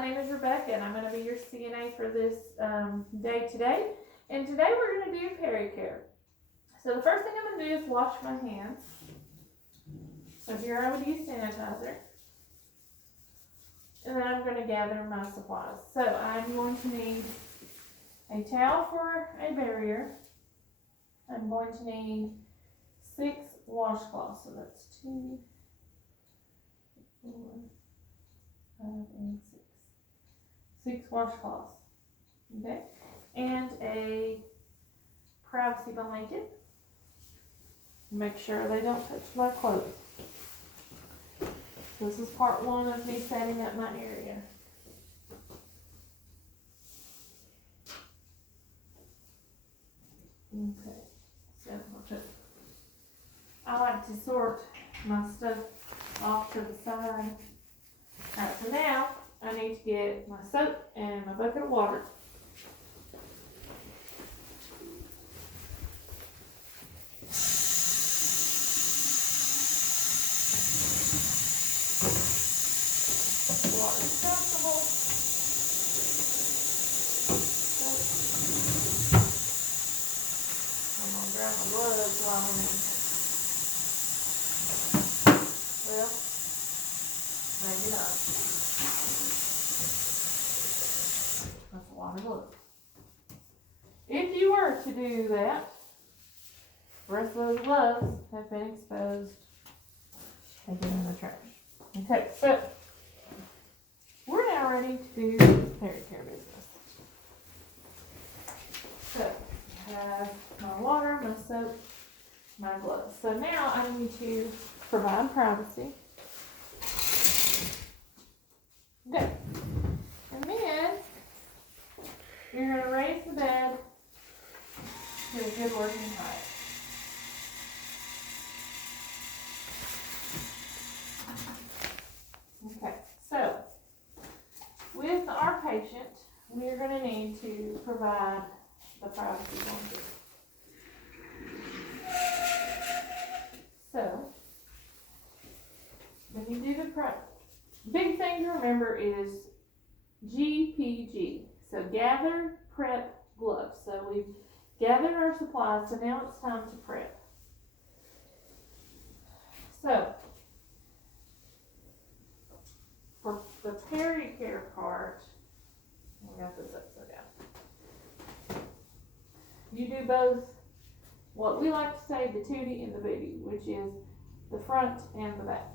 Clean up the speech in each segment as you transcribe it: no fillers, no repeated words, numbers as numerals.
my name is Rebecca and I'm going to be your CNA for this day today. And today we're going to do Pericare. So the first thing I'm going to do is wash my hands. So here I would use sanitizer. And then I'm going to gather my supplies. So I'm going to need a towel for a barrier. I'm going to need 6 washcloths. So that's 2, 4, 5, and 6. 6 washcloths. Okay. And a privacy blanket. Make sure they don't touch my clothes. So this is part 1 of me setting up my area. Okay. So I like to sort my stuff off to the side. Alright, so now I need to get my soap and my bucket of water. Water is comfortable. I'm gonna grab my gloves while I'm in. Well, maybe not. That's a lot of gloves. If you were to do that, the rest of those gloves have been exposed. Take it in the trash. Okay, so we're now ready to do Pericare business. So I have my water, my soap, my gloves. So now I need to provide privacy. Okay. And then you're going to raise the bed to a good working height. Okay, so with our patient, we're going to need to provide the privacy blanket. So, when you do the big thing to remember is GPG. So gather, prep, gloves. So we've gathered our supplies, so now it's time to prep. So, for the Pericare part, we got this upside down. You do both what we like to say the tootie and the booty, which is the front and the back.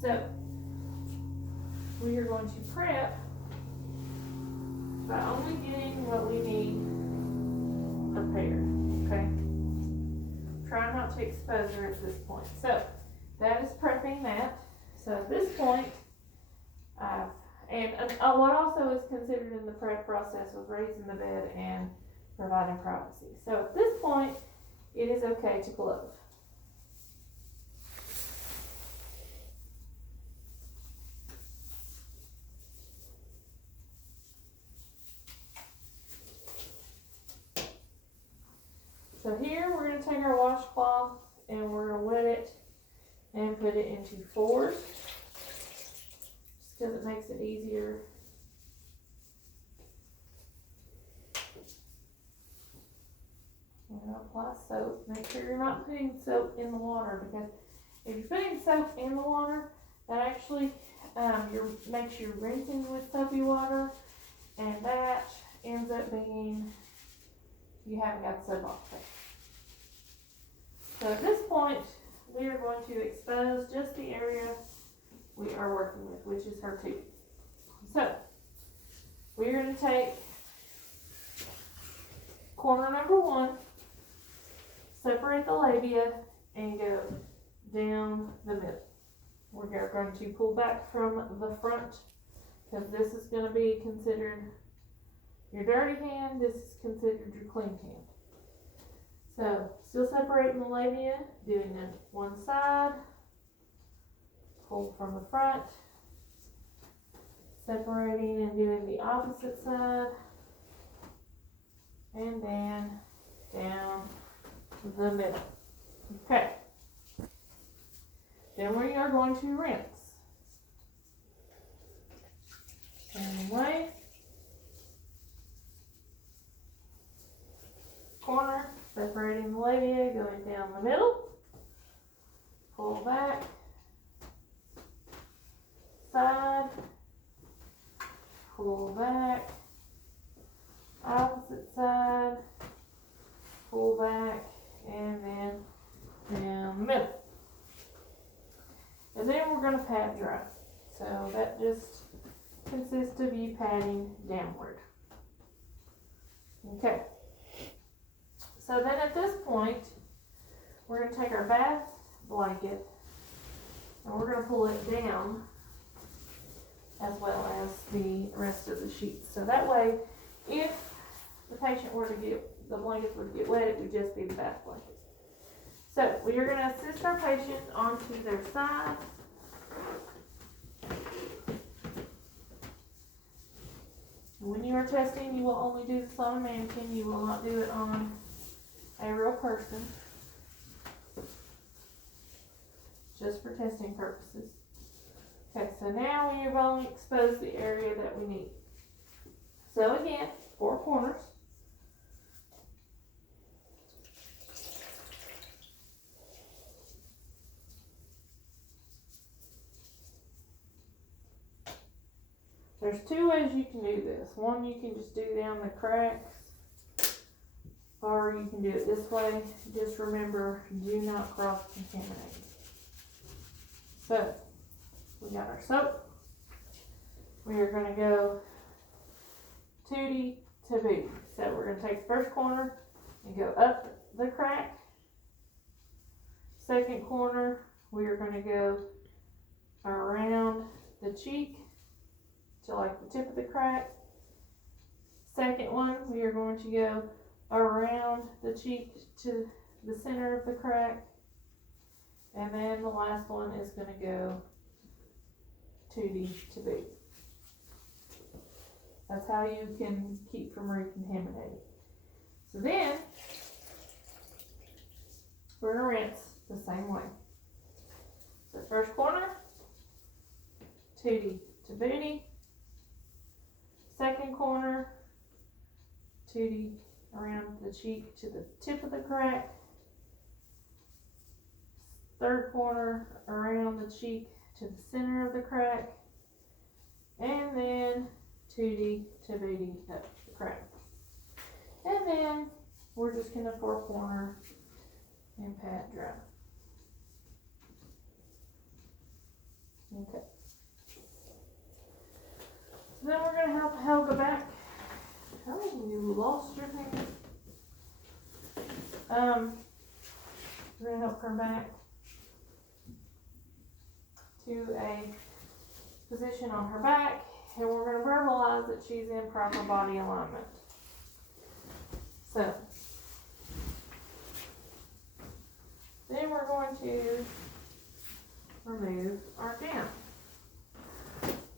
So, we are going to prep by only getting what we need prepared, okay? Try not to expose her at this point. So, that is prepping that. So at this point, what also is considered in the prep process was raising the bed and providing privacy. So at this point, it is okay to glove. So here we're going to take our washcloth and we're going to wet it and put it into 4s, just because it makes it easier. We're going to apply soap. Make sure you're not putting soap in the water, because if you're putting soap in the water, that actually makes you rinsing with soapy water, and that ends up being you haven't got soap off there. So at this point, we are going to expose just the area we are working with, which is her tooth. So, we're going to take corner number 1, separate the labia, and go down the middle. We're going to pull back from the front, because this is going to be considered your dirty hand, this is considered your clean hand. So, still separating the labia, doing it one side, pull from the front, separating and doing the opposite side, and then down the middle. Okay. Then we are going to rinse. down the middle, pull back, side, pull back, opposite side, pull back, and then down the middle. And then we're going to pat dry. So that just consists of you patting downward. Okay. So then at this point, we're going to take our bath blanket and we're going to pull it down as well as the rest of the sheets. So that way, if the patient were to get, the blankets were to get wet, it would just be the bath blanket. So we are going to assist our patient onto their side. When you are testing, you will only do this on a mannequin. You will not do it on a real person. Just for testing purposes. Okay, so now we have only exposed the area that we need. So again, 4 corners. There's 2 ways you can do this. One, you can just do down the cracks, or you can do it this way. Just remember, do not cross-contaminate. So, we got our soap. We are going to go tootie to booty. So we're going to take the first corner and go up the crack. Second corner, we are going to go around the cheek to like the tip of the crack. Second one, we are going to go around the cheek to the center of the crack. And then the last one is going to go tootie to boot. That's how you can keep from recontaminating. So then, we're going to rinse the same way. So first corner, tootie to booty. Second corner, tootie around the cheek to the tip of the crack. Third corner, around the cheek to the center of the crack. And then tootie to booty up the crack. And then we're just going to 4 corner and pat dry. Okay. So then we're going to help Helga back. Oh, you lost your hand. We're going to help her back to a position on her back, and we're going to verbalize that she's in proper body alignment. So, then we're going to remove our gown.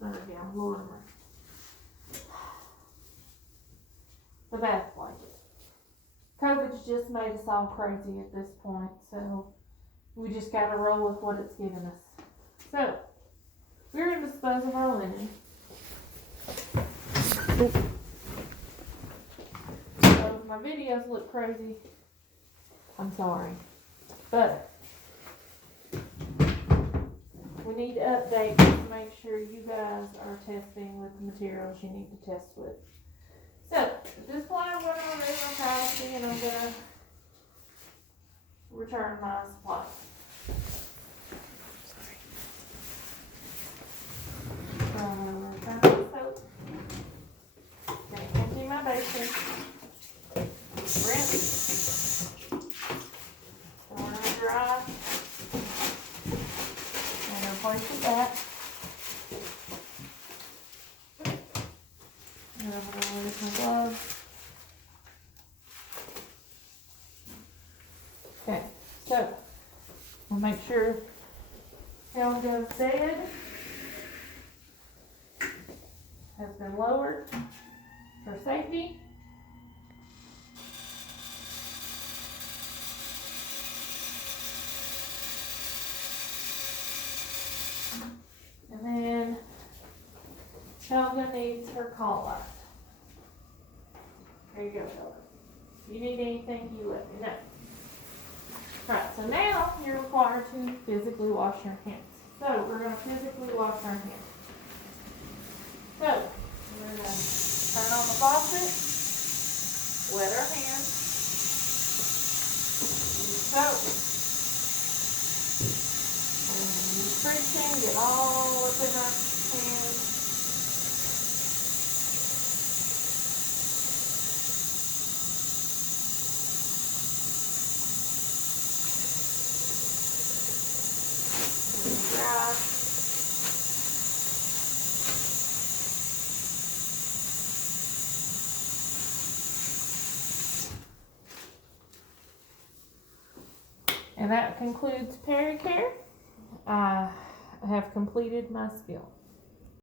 Not our gown, Lord of mercy. The bath blanket. COVID's just made us all crazy at this point, so we just got to roll with what it's given us. So, we're going to dispose of our linen. So, if my videos look crazy, I'm sorry. But, we need to update to make sure you guys are testing with the materials you need to test with. So, at this point, I'm going to remove my privacy and I'm going to return my supplies. So, I'm going to return my soap. I'm going to empty my basin. Rinse. So, we're going to dry. I'm going to replace the back. And I'm going to use my gloves. Okay, so we'll make sure Helga's bed has been lowered for safety. And then Helga needs her call light. There you go, Helga. If you need anything, you let me know. Right, so now you're required to physically wash your hands. So we're gonna physically wash our hands. So we're gonna turn on the faucet, wet our hands, use soap, and use friction, get all up in our hands. Dry. And that concludes Pericare. I have completed my skill.